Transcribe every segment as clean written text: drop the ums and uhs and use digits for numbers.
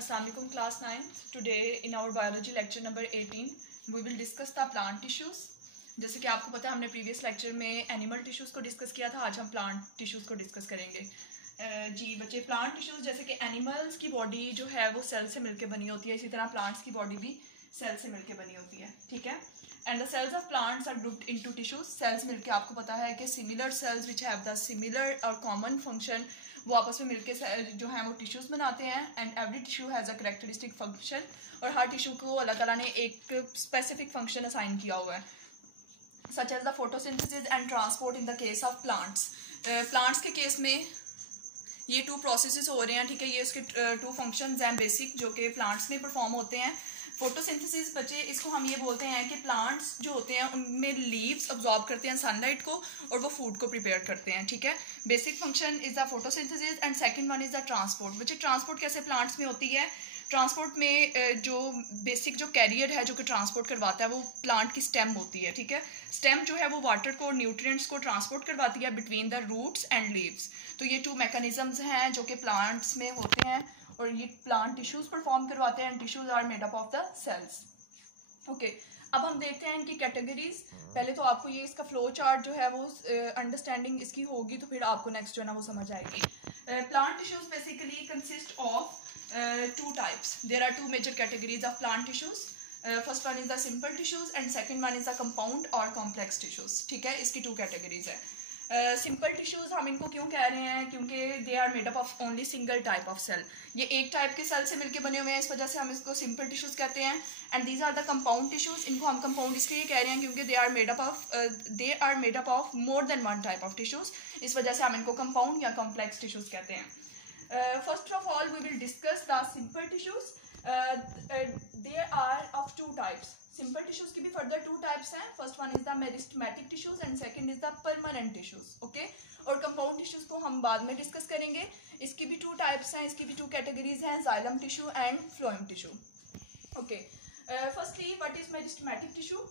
Assalamualaikum class 9th. Today in our biology lecture number 18 we will discuss the plant tissues. जैसे कि आपको पता है हमने प्रीवियस लेक्चर में एनिमल टिश्यूज़ को डिस्कस किया था, आज हम प्लांट टिश्यूज़ को डिस्कस करेंगे। जी बच्चे, प्लांट टिश्यूज़ जैसे कि एनिमल्स की बॉडी जो है वो सेल से मिलकर बनी होती है, इसी तरह प्लांट्स की बॉडी भी सेल से मिलकर बनी होती है, ठीक है। And the cells of plants are grouped into tissues. Cells मिलकर आपको पता है कि similar cells which have the similar और कॉमन फंक्शन, वो आपस में मिलकर जो है वो टिश्यूज बनाते हैं। And every tissue has a characteristic function, और हर टिश्यू को अल्लाह ताला ने एक स्पेसिफिक फंक्शन असाइन किया हुआ है, such as the photosynthesis and transport in the case of plants. Plants के केस में ये टू प्रोसेसेस हो रहे हैं, ठीक है। ये उसके टू फंक्शंस हैं बेसिक जो कि प्लांट्स में परफॉर्म होते हैं। फोटोसिंथेसिस बच्चे, इसको हम ये बोलते हैं कि प्लांट्स जो होते हैं उनमें लीव्स अब्जॉर्ब करते हैं सनलाइट को और वो फूड को प्रिपेयर करते हैं, ठीक है। Basic function is the photosynthesis and second one is the transport. बच्चे ट्रांसपोर्ट कैसे प्लांट्स में होती है? ट्रांसपोर्ट में जो बेसिक जो कैरियर है जो कि ट्रांसपोर्ट करवाता है वो प्लांट की स्टेम होती है, ठीक है। स्टेम जो है वो वाटर को, न्यूट्रिएंट्स को ट्रांसपोर्ट करवाती है between the roots and leaves. तो ये टू मैकेनिज्म्स हैं जो कि प्लांट्स में होते हैं और ये प्लांट टिश्यूज परफॉर्म करवाते हैं। Tissues are made up of the cells, okay. अब हम देखते हैं इनकी कैटेगरीज। पहले तो आपको ये इसका फ्लो चार्ट जो है वो अंडरस्टैंडिंग इसकी होगी तो फिर आपको नेक्स्ट जो है ना वो समझ आएगी। Plant tissues basically consist of two types. There are two major categories of plant tissues. First one is the simple tissues and second one is the compound or complex tissues, ठीक है। इसकी two categories है। Simple tissues हम इनको क्यों कह रहे हैं? क्योंकि they are made up of only single type of cell. ये एक टाइप के सेल से मिलकर बने हुए हैं, इस वजह से हम इसको सिंपल टिश्यूज कहते हैं। And these are the compound tissues. इनको हम कंपाउंड इसलिए कह रहे हैं क्योंकि they are made up of more than one type of tissues, इस वजह से हम इनको कंपाउंड या कॉम्प्लेक्स टिश्यूज कहते हैं। First of all, we will discuss the simple tissues. There are of two types. Simple tissues की भी further two types हैं. First one is the meristematic tissues and second is the permanent tissues. Okay? और compound tissues को हम बाद में discuss करेंगे। इसकी भी two types हैं, इसकी भी two categories हैं, xylem tissue and phloem tissue. Okay. Firstly, what is meristematic tissue?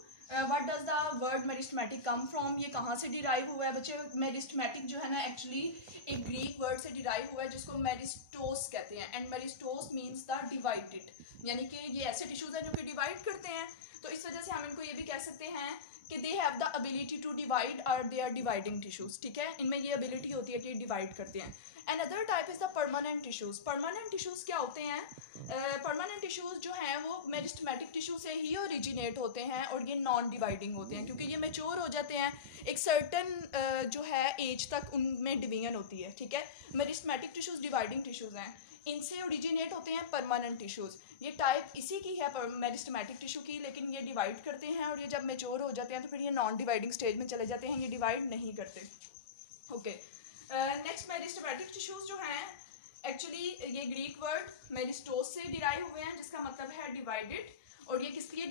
What does the word meristematic come from? ये कहाँ से डिराइव हुआ है बच्चे? मेरिस्टमेटिक जो है ना एक्चुअली एक ग्रीक वर्ड से डिराइव हुआ है जिसको मेरिस्टोस कहते हैं। एंड मेरिस्टोस मीन्स द डिवाइडेड, यानी कि ये ऐसे टिश्यूज हैं जो कि डिवाइड करते हैं। तो इस वजह से हम इनको ये भी कह सकते हैं कि they have the ability to divide और दे आर डिवाइडिंग टिश्यूज, ठीक है। इनमें ये एबिलिटी होती है कि डिवाइड करते हैं। Another type is the permanent tissues. Permanent tissues क्या होते हैं? परमानेंट टिश्यूज जो हैं वो मेरिस्टमेटिक टिश्यू से ही ओरिजिनेट होते हैं और ये नॉन डिवाइडिंग होते हैं क्योंकि ये मैच्योर हो जाते हैं एक सर्टन जो है एज तक, उनमें डिवीजन होती है, ठीक है। मेरिस्टमेटिक टिश्यूज डिवाइडिंग टिश्यूज हैं, इनसे ओरिजिनेट होते हैं परमानेंट टिश्यूज। ये टाइप इसी की है मेरिस्टमेटिक टिश्यू की, लेकिन ये डिवाइड करते हैं और ये जब मैच्योर हो जाते हैं तो फिर ये नॉन डिवाइडिंग स्टेज में चले जाते हैं, ये डिवाइड नहीं करते, ओके। नेक्स्ट मेरिस्टमेटिक टिश्यूज जो हैं एक्चुअली ये ग्रीक वर्ड मेरिस्टोस से डिराइव हुए हैं जिसका मतलब है डिवाइडेड, और ये किस लिए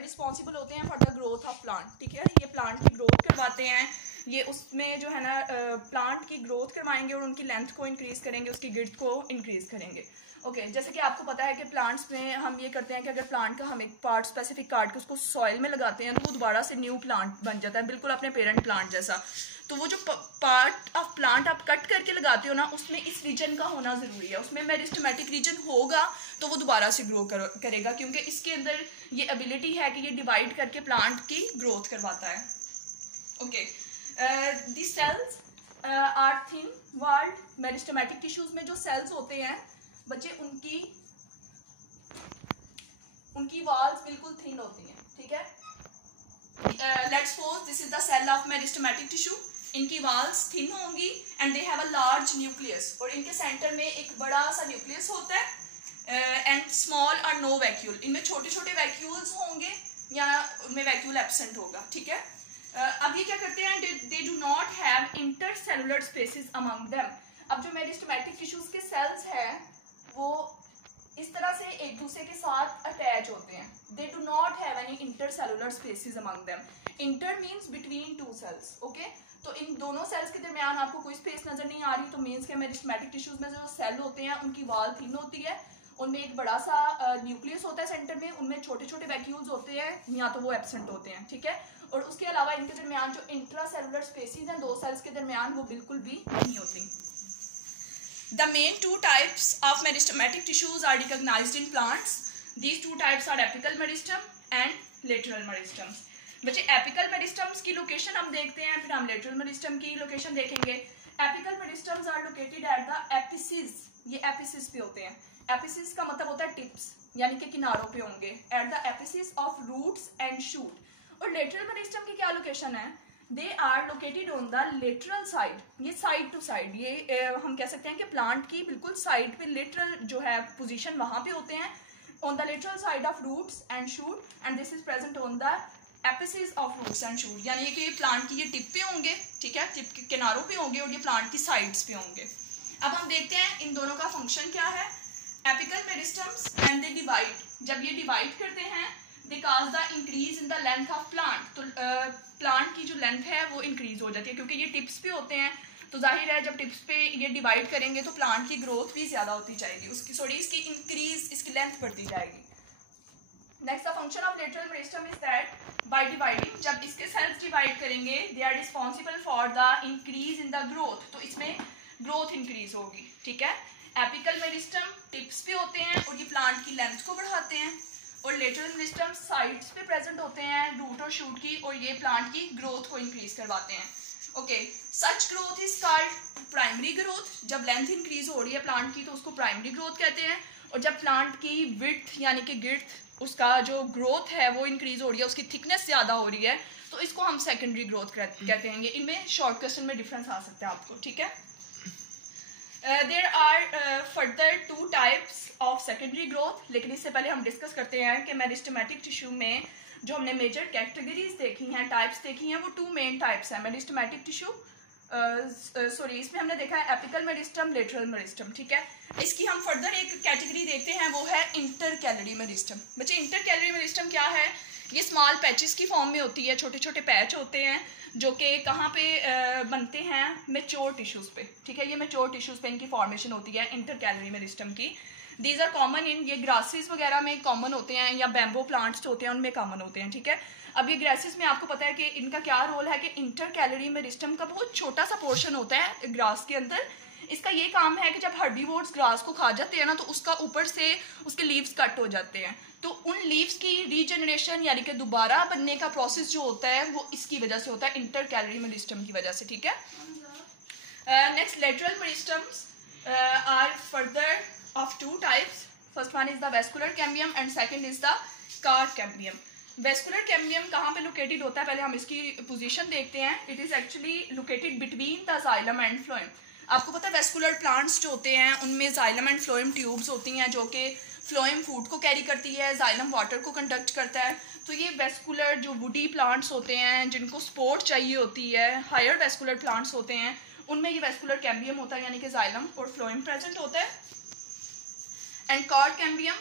रिस्पॉन्सिबल होते हैं? For the growth of plant, ठीक है। ये प्लांट की ग्रोथ करवाते हैं, ये उसमें जो है ना प्लांट की ग्रोथ करवाएंगे और उनकी लेंथ को इंक्रीज करेंगे, उसकी गिल्ट को इंक्रीज करेंगे, ओके। जैसे कि आपको पता है कि प्लांट्स में हम ये करते हैं कि अगर प्लांट का हम एक पार्ट स्पेसिफिक काट के उसको सॉइल में लगाते हैं तो वो दोबारा से न्यू प्लांट बन जाता है, बिल्कुल अपने पेरेंट प्लांट जैसा। तो वो जो पार्ट ऑफ प्लांट आप कट करके लगाते हो ना, उसमें इस रीजन का होना ज़रूरी है, उसमें मेरिस्टमेटिक रीजन होगा तो वो दोबारा से ग्रो करेगा क्योंकि इसके अंदर ये एबिलिटी है कि ये डिवाइड करके प्लांट की ग्रोथ करवाता है, okay. The cells are thin walled. Meristematic tissues में जो सेल्स होते हैं बच्चे उनकी वॉल्स बिल्कुल थिन होती हैं, ठीक है। Let's suppose this is the cell of meristematic tissue. इनकी वॉल्स थिन होंगी and they have a large nucleus, और इनके सेंटर में एक बड़ा सा न्यूक्लियस होता है एंड स्मॉल और नो वैक्यूल। इनमें छोटे छोटे वैक्यूल्स होंगे या उनमें वैक्यूल एब्सेंट होगा, ठीक है। अब ये क्या करते हैं? They do not have intercellular spaces among them. अब जो मेरिस्टमेटिक टिश्यूज के सेल्स हैं वो इस तरह से एक दूसरे के साथ अटैच होते हैं। They do not have any intercellular spaces among them. Inter means between two cells, okay. तो इन दोनों सेल्स के दरमियान आपको कोई स्पेस नजर नहीं आ रही, तो मीन्स के मेरिस्टमेटिक टिश्यूज में जो सेल होते हैं उनकी वॉल थिन होती है, उनमें एक बड़ा सा न्यूक्लियस होता है सेंटर में, उनमें छोटे छोटे वैक्यूल्स होते हैं या तो वो एब्सेंट होते हैं, ठीक है। और उसके अलावा इनके दरमियान जो इंट्रा सेलुलर स्पेसिस हैं दो सेल्स के दरमियान वो बिल्कुल भी नहीं होती। The main two types of meristematic tissues are recognized in plants. These two types are apical meristem and lateral meristms. बच्चे एपिकल मेरिस्टम्स की लोकेशन हम देखते हैं, फिर हम लेटरल मेरिस्टम की लोकेशन देखेंगे. Apical meristems are located at the apices. ये एपिसिस पे होते हैं. एपिसिस का मतलब होता है टिप्स, यानी कि किनारों पे होंगे. At the apices of roots and shoot. और लेटरल मेरिस्टम की क्या लोकेशन है? They are located on the lateral side. ये साइड टू साइड, ये हम कह सकते हैं कि प्लांट की बिल्कुल साइड पे लेटरल जो है पोजीशन वहां पे होते हैं. On the lateral side of roots and shoot and this is present on the apices of roots and shoot. यानी कि प्लांट की ये टिप पे होंगे, ठीक है, टिप के किनारों पे होंगे और ये प्लांट की साइड्स पे होंगे. अब हम देखते हैं इन दोनों का फंक्शन क्या है. Apical meristems and they divide. जब ये डिवाइड करते हैं they cause the increase in the length of plant. तो प्लांट की जो लेंथ है वो इंक्रीज हो जाती है, क्योंकि ये टिप्स पे होते हैं. तो जाहिर है जब टिप्स पे ये डिवाइड करेंगे तो प्लांट की ग्रोथ भी ज्यादा होती जाएगी, इसकी इंक्रीज, इसकी लेंथ बढ़ती जाएगी. Next the function of lateral meristem is that by dividing, जब इसके सेल्स डिवाइड करेंगे they are responsible for the increase in the growth. तो इसमें ग्रोथ इंक्रीज होगी, ठीक है. एपिकल मेरिस्टम टिप्स पे होते हैं और ये प्लांट की लेंथ को बढ़ाते हैं, और लेटरल मेरिस्टम साइड्स पे प्रेजेंट होते हैं रूट और शूट की, और ये प्लांट की ग्रोथ को इंक्रीज करवाते हैं. Okay, such growth is called primary growth. जब लेंथ इंक्रीज हो रही है प्लांट की तो उसको प्राइमरी ग्रोथ कहते हैं. और जब प्लांट की विड्थ यानी कि गिर्थ, उसका जो ग्रोथ है वो इंक्रीज हो रही है, उसकी थिकनेस ज्यादा हो रही है, तो इसको हम सेकेंडरी ग्रोथ कहते हैं. इनमें शॉर्ट क्वेश्चन में डिफरेंस आ सकता है आपको, ठीक है. There are further two types of secondary growth. लेकिन इससे पहले हम डिस्कस करते हैं कि मेरिस्टेमेटिक टिश्यू में जो हमने मेजर कैटेगरीज देखी हैं, टाइप्स देखी हैं, वो टू मेन टाइप्स हैं. मेरिस्टेमेटिक टिश्यू इसमें हमने देखा है एपिकल मेरिस्टम, लेटरल मेरिस्टम, ठीक है. इसकी हम फर्दर एक कैटेगरी देखते हैं, वो है इंटरकैलरी मेरिस्टम. बच्चे इंटरकैलरी मेरिस्टम क्या है? ये स्मॉल पैचेस की फॉर्म में होती है, छोटे छोटे पैच होते हैं जो कि कहाँ पे बनते हैं? मेच्योर टिश्यूज पे, ठीक है. ये मेच्योर टिश्यूज पे इनकी फॉर्मेशन होती है इंटरकैलरी मेरिस्टम की. दीज आर कॉमन इन, ये ग्रासेस वगैरह में कॉमन होते हैं, या बैम्बो प्लांट्स होते हैं उनमें कॉमन होते हैं, ठीक है. अब ये ग्रासेस में आपको पता है कि इनका क्या रोल है कि इंटरकैलरी मेरिस्टम का बहुत छोटा सा पोर्शन होता है ग्रास के अंदर. इसका ये काम है कि जब हर्बीवोर्स ग्रास को खा जाते हैं ना, तो उसका ऊपर से उसके लीव्स कट हो जाते हैं, तो उन लीव्स की रीजनरेशन यानी कि दोबारा बनने का प्रोसेस जो होता है वो इसकी वजह से होता है, इंटरकैलरी मेरिस्टम की वजह से, ठीक है. Next, lateral meristems are further of two types. First one is the vascular cambium and second is the cork cambium. Vascular cambium कहाँ पे लोकेटेड होता है? पहले हम इसकी पोजीशन देखते हैं. It is actually located between the xylem and phloem. आपको पता है वेस्कुलर प्लांट्स जो होते हैं उनमें जाइलम एंड फ्लोएम ट्यूब्स होती हैं जो कि फ्लोएम फूड को कैरी करती है, जाइलम वाटर को कंडक्ट करता है. तो ये वेस्कुलर जो वुडी प्लांट्स होते हैं जिनको सपोर्ट चाहिए होती है, हायर वेस्कुलर प्लांट्स होते हैं, उनमें ये वेस्कुलर कैम्बियम होता है, यानी कि जाइलम और फ्लोएम प्रेजेंट होता है. And card cambium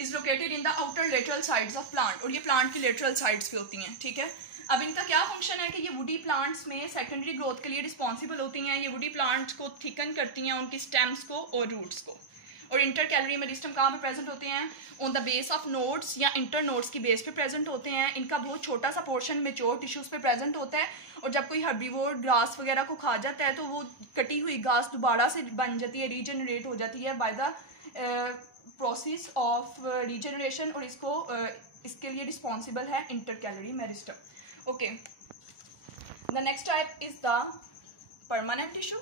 is located in the outer lateral sides of plant, और ये प्लांट की लेटरल साइड्स पे होती हैं, ठीक है. अब इनका क्या फंक्शन है कि ये वुडी प्लांट्स में सेकेंडरी ग्रोथ के लिए रिस्पॉन्सिबल होती हैं. ये वुडी प्लांट्स को थिकन करती हैं, उनकी स्टेम्स को और रूट्स को. और इंटरकैलरी मेरिस्टम कहाँ पे प्रेजेंट होते हैं? On the base of nodes या इंटर नोड्स की बेस पे प्रेजेंट होते हैं. इनका बहुत छोटा सा पोर्शन मेच्योर टिश्यूज पे प्रेजेंट होता है, और जब कोई हर्बीवोर ग्रास वगैरह को खा जाता है तो वो कटी हुई घास दोबारा से बन जाती है, रीजनरेट हो जाती है by the process of regeneration, और इसके लिए रिस्पॉन्सिबल है intercalary meristem. Okay, the next type is the permanent tissue.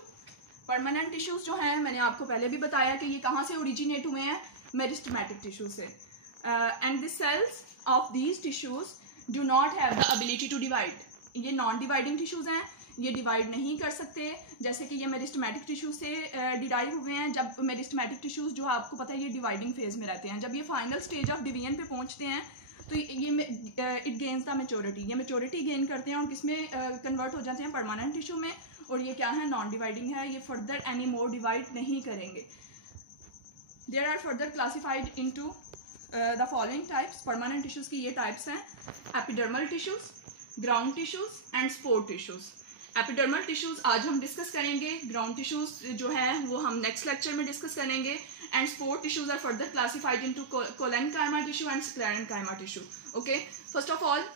Permanent tissues जो हैं, मैंने आपको पहले भी बताया कि ये कहाँ से ओरिजिनेट हुए हैं? मेरिस्टेमेटिक टिश्यू से. And the cells of these tissues do not have the ability to divide. ये नॉन डिवाइडिंग टिश्यूज हैं, ये डिवाइड नहीं कर सकते, जैसे कि ये मेरिस्टेमेटिक टिश्यू से डिराइव हुए हैं. जब मेरिस्टेमेटिक टिश्यूज जो आपको पता है ये डिवाइडिंग फेज में रहते हैं, जब ये फाइनल स्टेज ऑफ डिवीजन पे पहुंचते हैं तो ये इट गेन्स द मेच्योरिटी. ये मेच्योरिटी गेन करते हैं और किसमें कन्वर्ट हो जाते हैं? परमानेंट टिश्यू में. और ये क्या है? नॉन डिवाइडिंग है, ये फर्दर एनी मोर डिवाइड नहीं करेंगे. They are further classified into the following types. Permanent tissues की ये टाइप्स हैं: epidermal tissues, ground tissues and support tissues. Epidermal tissues आज हम डिस्कस करेंगे, ग्राउंड टिश्यूज जो है वो हम नेक्स्ट लेक्चर में डिस्कस करेंगे, and support tissues are further classified into collenchyma tissue and sclerenchyma tissue. Okay, first of all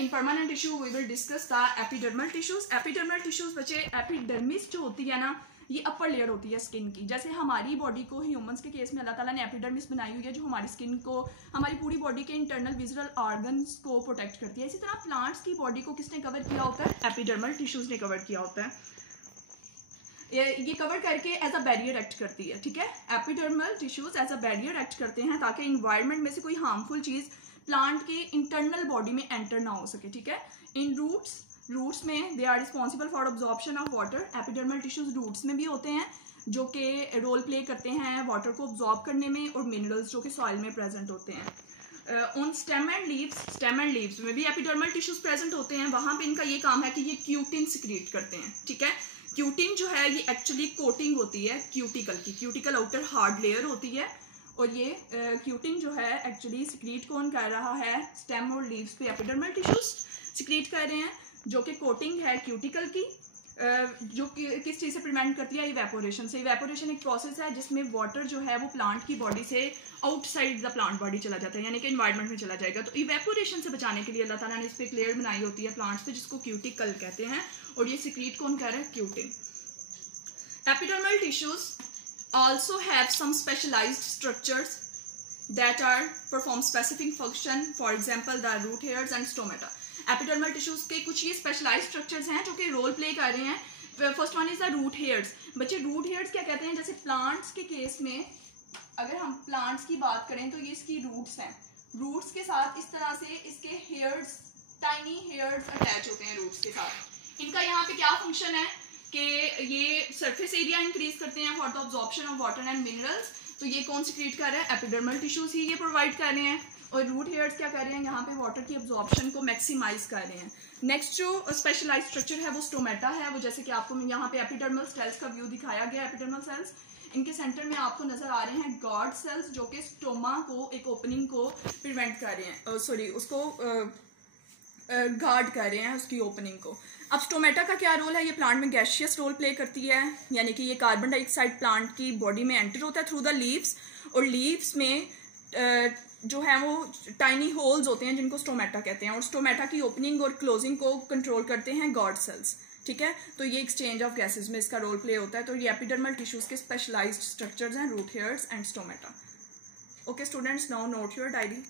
in permanent tissue we will discuss the epidermal tissues. epidermal tissues बच्चे, epidermis जो होती है ना, ये upper layer होती है skin की। जैसे हमारी बॉडी को ह्यूमंस के केस में अल्लाह ताला ने एपिडर्मिस बनाई हुई है जो हमारी स्किन को, हमारी पूरी बॉडी के इंटरनल विजुअल ऑर्गन्स को प्रोटेक्ट करती है। इसी तरह प्लांट्स की बॉडी को किसने कवर किया होता है? एपिडर्मल टिश्यूज ने कवर किया होता है। ये कवर करके एज अ बैरियर एक्ट करती है, ठीक है। Epidermal tissues as a barrier act करते हैं ताकि इन्वायरमेंट में से कोई हार्मफुल चीज प्लांट के इंटरनल बॉडी में एंटर ना हो सके, ठीक है। इन रूट्स में they are responsible for absorption of water. Epidermal tissues roots में भी होते हैं जो कि रोल प्ले करते हैं वाटर को ऑब्जॉर्ब करने में, और मिनरल्स जो कि सॉइल में प्रेजेंट होते हैं। ऑन स्टेम एंड लीव्स में भी एपिडर्मल टिश्यूज प्रेजेंट होते हैं। वहां पे इनका ये काम है कि ये क्यूटिन सिक्रीट करते हैं, ठीक है। क्यूटिन जो है ये एक्चुअली कोटिंग होती है क्यूटिकल की। क्यूटिकल आउटर हार्ड लेयर होती है, और ये क्यूटिन जो है एक्चुअली सिक्रीट कौन कर रहा है? स्टेम और लीव्स पे एपिडर्मल टिश्यूज सिक्रीट कर रहे हैं, जो कि कोटिंग है क्यूटिकल की, जो कि किस चीज़ से प्रिवेंट करती है? इवेपोरेशन से। इवेपोरेशन एक प्रोसेस है जिसमें वाटर जो है वो प्लांट की बॉडी से आउटसाइड द प्लांट बॉडी चला जाता है, यानी कि एनवायरनमेंट में चला जाएगा। तो इवेपोरेशन से बचाने के लिए अल्लाह ताला ने इस पर एक लेयर बनाई होती है प्लांट्स पे जिसको क्यूटिकल कहते हैं, और ये सिक्रीट कौन कर रहा है? Cutin. Epidermal tissues also have some specialized structures that are perform specific function, for example the root hairs and stomata. Epidermal tissues के कुछ ये स्पेशलाइज्ड स्ट्रक्चर्स हैं जो कि रोल प्ले कर रहे हैं। First one is the root hairs. बच्चे रूट हेयर्स क्या कहते हैं? जैसे प्लांट्स के केस में अगर हम प्लांट्स की बात करें तो ये इसकी रूट्स हैं, रूट्स के साथ इस तरह से इसके हेयर्स, टाइनी हेयर्स अटैच होते हैं रूट्स के साथ। इनका यहाँ पे क्या फंक्शन है कि ये सरफेस एरिया इंक्रीज करते हैं for the absorption of water and minerals. तो ये कौन सिक्रीट कर रहा है? एपिडर्मल टिश्यूज ही ये प्रोवाइड कर रहे हैं। और रूट हेयर्स क्या कर रहे हैं? यहाँ पे वाटर की अब्जॉर्प्शन को मैक्सिमाइज कर रहे हैं। नेक्स्ट जो स्पेशलाइज स्ट्रक्चर है वो स्टोमेटा है। वो जैसे कि आपको यहाँ पे एपिडर्मल सेल्स का व्यू दिखाया गया। एपिडर्मल सेल्स, इनके सेंटर में आपको नजर आ रहे हैं गार्ड सेल्स जो कि स्टोमा को, एक ओपनिंग को प्रिवेंट कर रहे हैं, सॉरी उसको गार्ड कर रहे हैं उसकी ओपनिंग को। अब स्टोमेटा का क्या रोल है? ये प्लांट में गैसियस रोल प्ले करती है, यानी कि ये कार्बन डाइऑक्साइड प्लांट की बॉडी में एंटर होता है थ्रू द लीव्स, और लीव्स में जो है वो टाइनी होल्स होते हैं जिनको स्टोमेटा कहते हैं, और स्टोमेटा की ओपनिंग और क्लोजिंग को कंट्रोल करते हैं गार्ड सेल्स, ठीक है। तो ये एक्सचेंज ऑफ गैसेस में इसका रोल प्ले होता है। तो ये एपिडर्मल टिश्यूज के स्पेशलाइज्ड स्ट्रक्चर्स हैं, root hairs and stomata. Okay students, now note your diary.